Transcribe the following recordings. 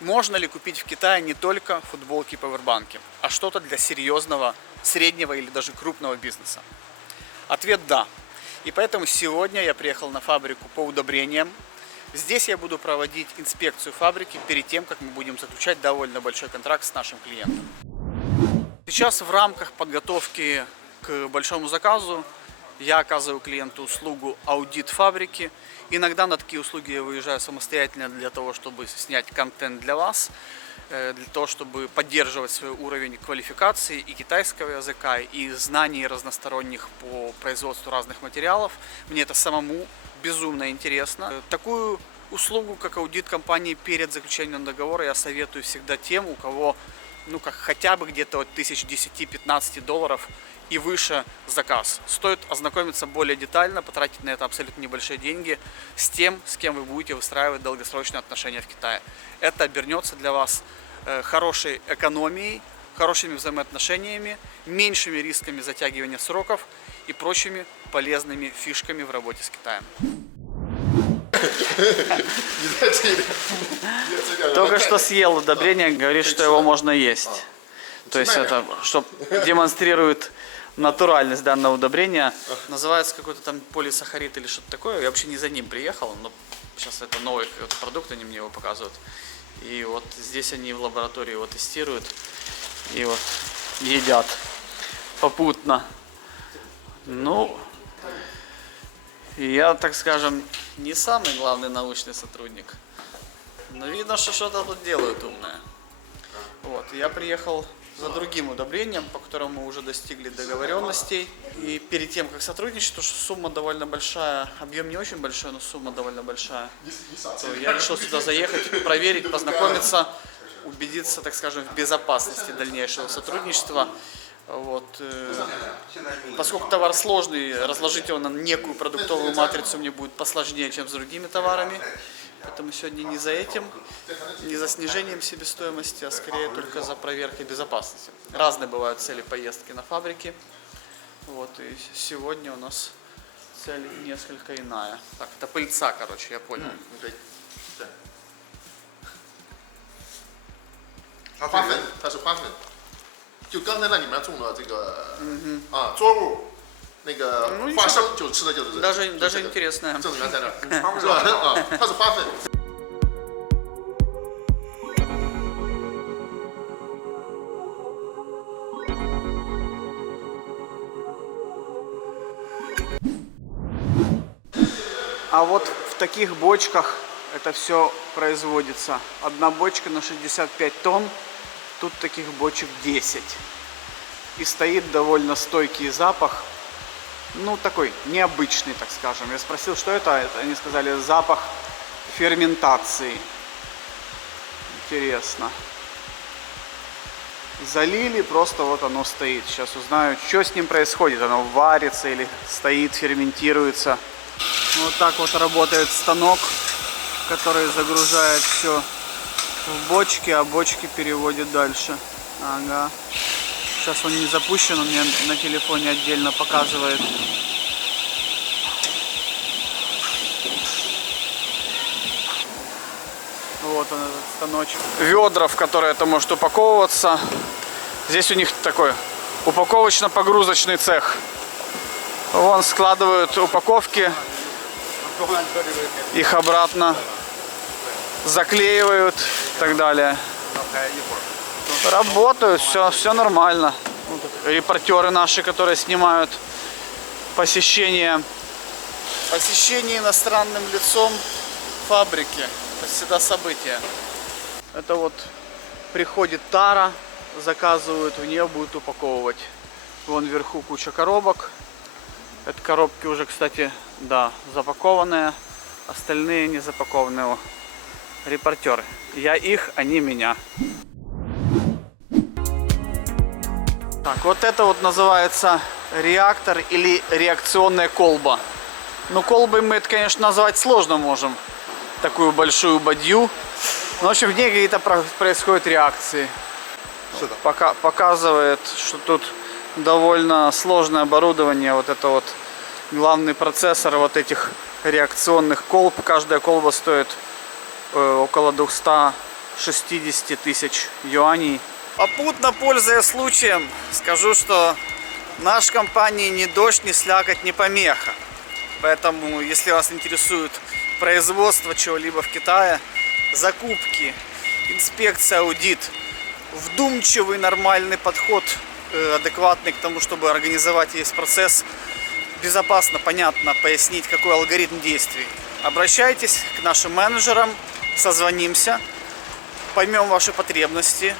Можно ли купить в Китае не только футболки и пауэрбанки, а что-то для серьезного, среднего или даже крупного бизнеса? Ответ – да. И поэтому сегодня я приехал на фабрику по удобрениям. Здесь я буду проводить инспекцию фабрики перед тем, как мы будем заключать довольно большой контракт с нашим клиентом. Сейчас в рамках подготовки к большому заказу я оказываю клиенту услугу аудит фабрики. Иногда на такие услуги я выезжаю самостоятельно для того, чтобы снять контент для вас, для того, чтобы поддерживать свой уровень квалификации и китайского языка, и знаний разносторонних по производству разных материалов. Мне это самому безумно интересно. Такую услугу, как аудит компании перед заключением договора, я советую всегда тем, у кого хотя бы где-то от $10-15 и выше заказ. Стоит ознакомиться более детально, потратить на это абсолютно небольшие деньги с тем, с кем вы будете выстраивать долгосрочные отношения в Китае. Это обернется для вас хорошей экономией, хорошими взаимоотношениями, меньшими рисками затягивания сроков и прочими полезными фишками в работе с Китаем. Только что съел удобрение, говорит, что его можно есть. То есть это, что демонстрирует натуральность данного удобрения. Называется какой-то там полисахарид или что-то такое. Я вообще не за ним приехал, но сейчас это новый продукт, они мне его показывают. И вот здесь они в лаборатории его тестируют и вот едят попутно. Ну, я, так скажем, не самый главный научный сотрудник, но видно, что что-то тут делают умное. Вот, я приехал за другим удобрением, по которому мы уже достигли договоренностей. И перед тем, как сотрудничать, потому что сумма довольно большая, объем не очень большой, но сумма довольно большая, то я решил сюда заехать, проверить, познакомиться, убедиться, так скажем, в безопасности дальнейшего сотрудничества. Вот. Поскольку товар сложный, разложить его на некую продуктовую матрицу мне будет посложнее, чем с другими товарами. Поэтому сегодня не за этим, не за снижением себестоимости, а скорее только за проверкой безопасности. Разные бывают цели поездки на фабрики. Вот, и сегодня у нас цель несколько иная. Так, это пыльца, короче, я понял. 它是花粉，就刚才那里面种的这个作物，那个花生就吃的就是这个， Даже интересно. 正源在那儿，是吧？啊，它是花粉。 А вот в таких бочках это все производится. Одна бочка на 65 тонн, тут таких бочек 10. И стоит довольно стойкий запах, ну такой необычный, так скажем. Я спросил, что это, они сказали, запах ферментации. Интересно. Залили, просто вот оно стоит. Сейчас узнаю, что с ним происходит. Оно варится или стоит, ферментируется. Вот так вот работает станок, который загружает все в бочки, а бочки переводит дальше. Ага. Сейчас он не запущен, он мне на телефоне отдельно показывает. Вот он, этот станочек. Ведра, в которые это может упаковываться. Здесь у них такой упаковочно-погрузочный цех. Вон складывают упаковки, их обратно заклеивают и так далее. Работают, все нормально. Репортеры наши, которые снимают посещение иностранным лицом фабрики. Это всегда событие. Это вот приходит тара, заказывают, в нее будут упаковывать. Вон вверху куча коробок. Это коробки уже, кстати, да, запакованные. Остальные не запакованные. Репортеры. Я их, они меня. Так, вот это вот называется реактор или реакционная колба. Ну, колбой мы это, конечно, назвать сложно можем. Такую большую бадью. Но, в общем, в ней какие-то происходят реакции. Пока показывает, что тут довольно сложное оборудование. Вот это вот главный процессор вот этих реакционных колб. Каждая колба стоит около 200 60 тысяч юаней. Попутно, пользуясь случаем, скажу, что нашей компании ни дождь, ни слякоть, ни помеха. Поэтому, если вас интересует производство чего-либо в Китае, закупки, инспекция, аудит, вдумчивый, нормальный подход, адекватный к тому, чтобы организовать весь процесс, безопасно, понятно пояснить, какой алгоритм действий. Обращайтесь к нашим менеджерам, созвонимся, поймем ваши потребности,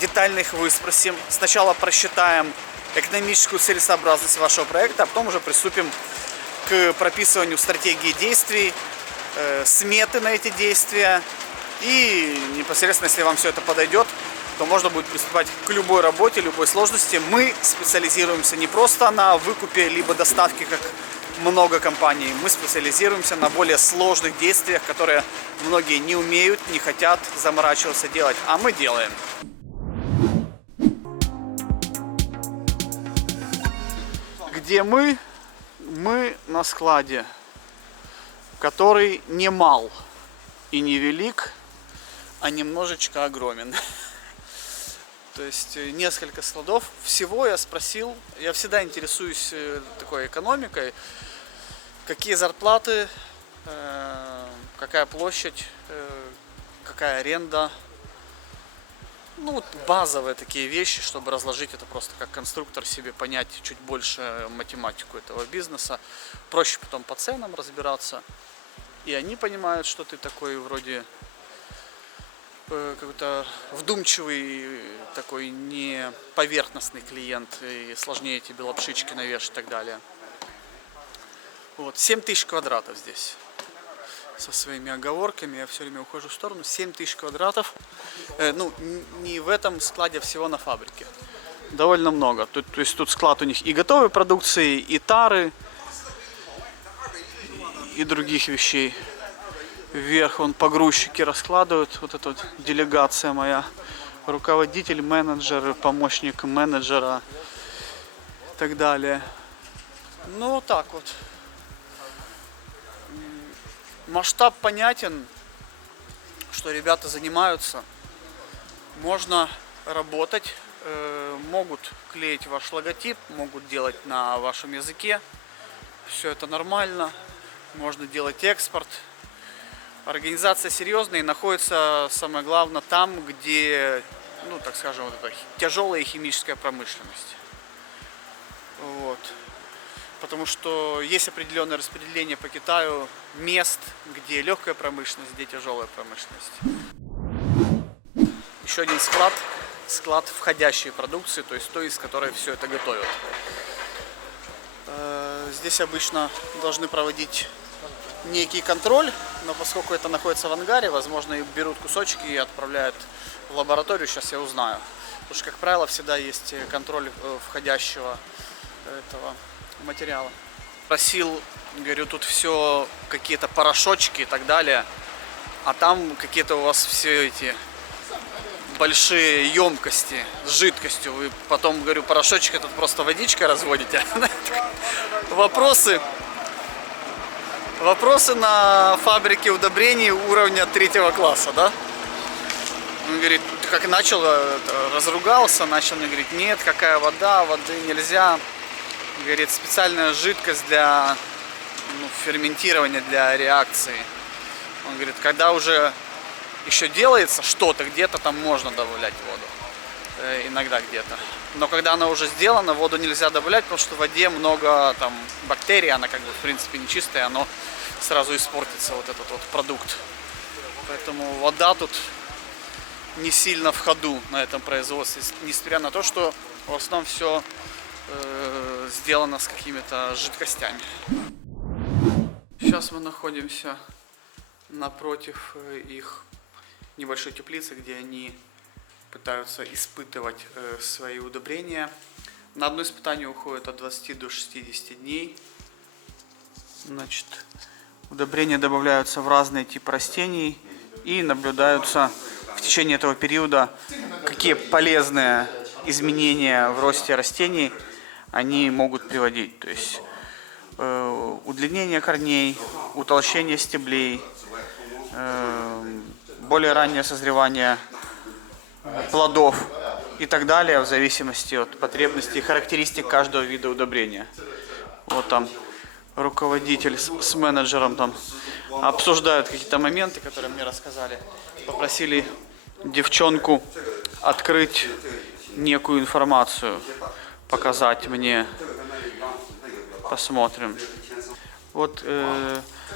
детально их выспросим. Сначала просчитаем экономическую целесообразность вашего проекта, а потом уже приступим к прописыванию стратегии действий, сметы на эти действия. И непосредственно, если вам все это подойдет, то можно будет приступать к любой работе, любой сложности. Мы специализируемся не просто на выкупе либо доставке, как много компаний. Мы специализируемся на более сложных действиях, которые многие не умеют, не хотят заморачиваться делать, а мы делаем. Где мы? Мы на складе, который не мал и не велик, а немножечко огромен. То есть несколько складов. Всего я спросил, я всегда интересуюсь такой экономикой, какие зарплаты, какая площадь, какая аренда. Ну вот базовые такие вещи, чтобы разложить это просто как конструктор себе, понять чуть больше математику этого бизнеса. Проще потом по ценам разбираться. И они понимают, что ты такой вроде какой-то вдумчивый, такой не поверхностный клиент, и сложнее тебе лапшички навешать и так далее. Вот, 7000 квадратов здесь. Со своими оговорками, я все время ухожу в сторону. 7000 квадратов. Ну, не в этом складе, всего на фабрике. Довольно много. То есть тут склад у них и готовой продукции, и тары, и других вещей. Вверх вон погрузчики раскладывают. Вот эта вот делегация моя. Руководитель, менеджер, помощник менеджера и так далее. Ну, вот так вот. Масштаб понятен, что ребята занимаются. Можно работать, могут клеить ваш логотип, могут делать на вашем языке. Все это нормально. Можно делать экспорт. Организация серьезная и находится, самое главное, там, где, ну, так скажем, вот эта тяжелая химическая промышленность. Вот. Потому что есть определенное распределение по Китаю мест, где легкая промышленность, где тяжелая промышленность. Еще один склад входящей продукции, то есть той, из которой все это готовят. Здесь обычно должны проводить некий контроль, но поскольку это находится в ангаре, возможно, и берут кусочки и отправляют в лабораторию, сейчас я узнаю. Потому что, как правило, всегда есть контроль входящего этого материала. Просил, говорю, тут все какие-то порошочки и так далее, а там какие-то у вас все эти большие емкости с жидкостью. Вы потом, говорю, порошочек этот просто водичкой разводите. Вопросы на фабрике удобрений уровня 3 класса, да? Он говорит, как начал, разругался, начал мне говорить, нет, какая вода, воды нельзя. Говорит, специальная жидкость для ферментирования, для реакции. Он говорит, когда уже еще делается что-то, где-то там можно добавлять воду. Иногда где-то. Но когда она уже сделана, воду нельзя добавлять, потому что в воде много там бактерий, она как бы в принципе не чистая, оно сразу испортится, вот этот вот продукт. Поэтому вода тут не сильно в ходу на этом производстве, несмотря на то, что в основном все сделано с какими-то жидкостями. Сейчас мы находимся напротив их небольшой теплицы, где они пытаются испытывать свои удобрения. На одно испытание уходит от 20 до 60 дней. Значит, удобрения добавляются в разные типы растений и наблюдаются в течение этого периода, какие полезные изменения в росте растений они могут приводить. То есть удлинение корней, утолщение стеблей, более раннее созревание плодов и так далее, в зависимости от потребностей и характеристик каждого вида удобрения. Вот там руководитель с менеджером там обсуждают какие-то моменты, которые мне рассказали. Попросили девчонку открыть некую информацию, показать мне. Посмотрим. Вот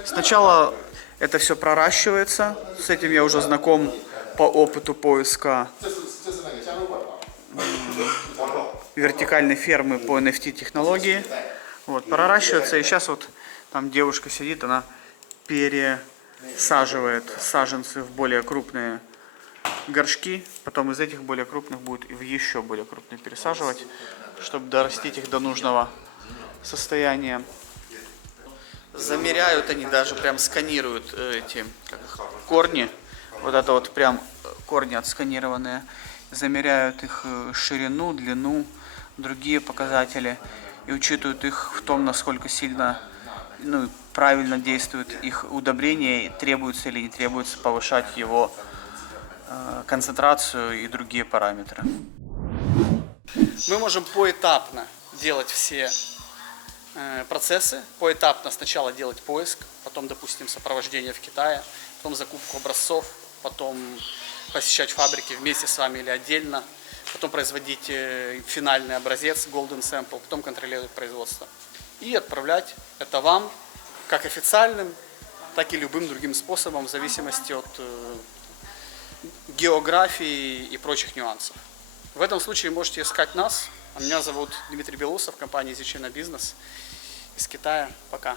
сначала это все проращивается. С этим я уже знаком по опыту поиска вертикальной фермы по NFT-технологии. Вот, проращивается. И сейчас вот там девушка сидит, она пересаживает саженцы в более крупные горшки. Потом из этих более крупных будет в еще более крупные пересаживать, чтобы дорастить их до нужного состояния. Замеряют они, даже прям сканируют эти корни. Вот это вот прям корни отсканированные. Замеряют их ширину, длину, другие показатели. И учитывают их в том, насколько сильно, правильно действует их удобрение, и требуется или не требуется повышать его концентрацию и другие параметры. Мы можем поэтапно делать все процессы. Поэтапно сначала делать поиск, потом, допустим, сопровождение в Китае, потом закупку образцов, потом посещать фабрики вместе с вами или отдельно, потом производить финальный образец, golden sample, потом контролировать производство. И отправлять это вам, как официальным, так и любым другим способом, в зависимости от географии и прочих нюансов. В этом случае можете искать нас. Меня зовут Дмитрий Белусов, компания Зичина Бизнес из Китая. Пока.